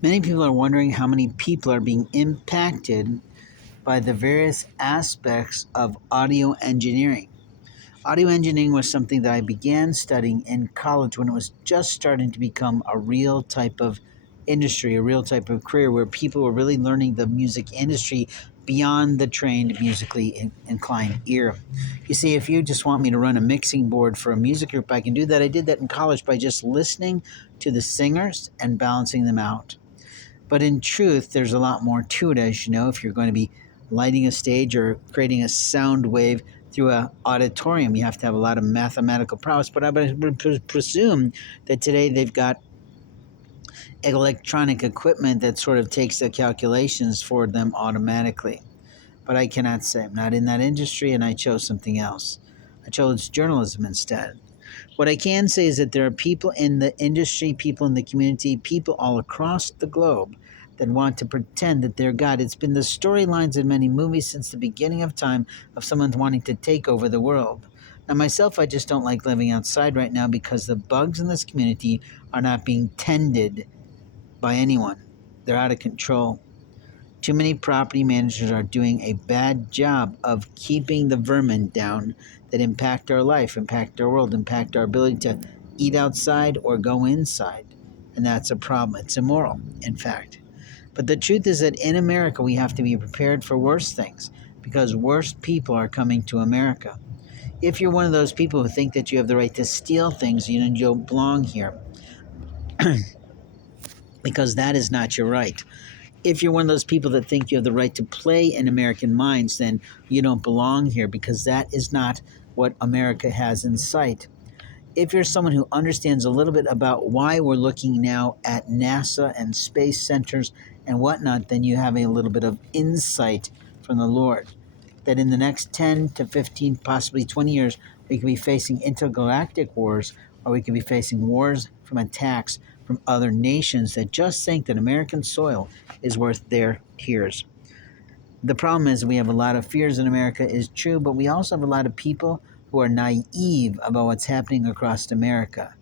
Many people are wondering how many people are being impacted by the various aspects of audio engineering. Audio engineering was something that I began studying in college when it was just starting to become a real type of industry, a real type of career where people were really learning the music industry beyond the trained musically inclined ear. You see, if you just want me to run a mixing board for a music group, I can do that. I did that in college by just listening to the singers and balancing them out. But in truth, there's a lot more to it, as you know, if you're going to be lighting a stage or creating a sound wave through an auditorium, you have to have a lot of mathematical prowess. But I would presume that today they've got electronic equipment that sort of takes the calculations for them automatically. But I cannot say. I'm not in that industry, and I chose something else. I chose journalism instead. What I can say is that there are people in the industry, people in the community, people all across the globe that want to pretend that they're God. It's been the storylines in many movies since the beginning of time of someone wanting to take over the world. Now, myself, I just don't like living outside right now because the bugs in this community are not being tended by anyone. They're out of control. Too many property managers are doing a bad job of keeping the vermin down that impact our life, impact our world, impact our ability to eat outside or go inside. And that's a problem. It's immoral, in fact. But the truth is that in America, we have to be prepared for worse things because worse people are coming to America. If you're one of those people who think that you have the right to steal things, you don't belong here because that is not your right. If you're one of those people that think you have the right to play in American minds, then you don't belong here because that is not what America has in sight. If you're someone who understands a little bit about why we're looking now at NASA and space centers and whatnot, then you have a little bit of insight from the Lord. That in the next 10 to 15, possibly 20 years, we could be facing intergalactic wars, or we could be facing wars from attacks from other nations that just think that American soil is worth their tears. The problem is we have a lot of fears in America is true, but we also have a lot of people who are naive about what's happening across America.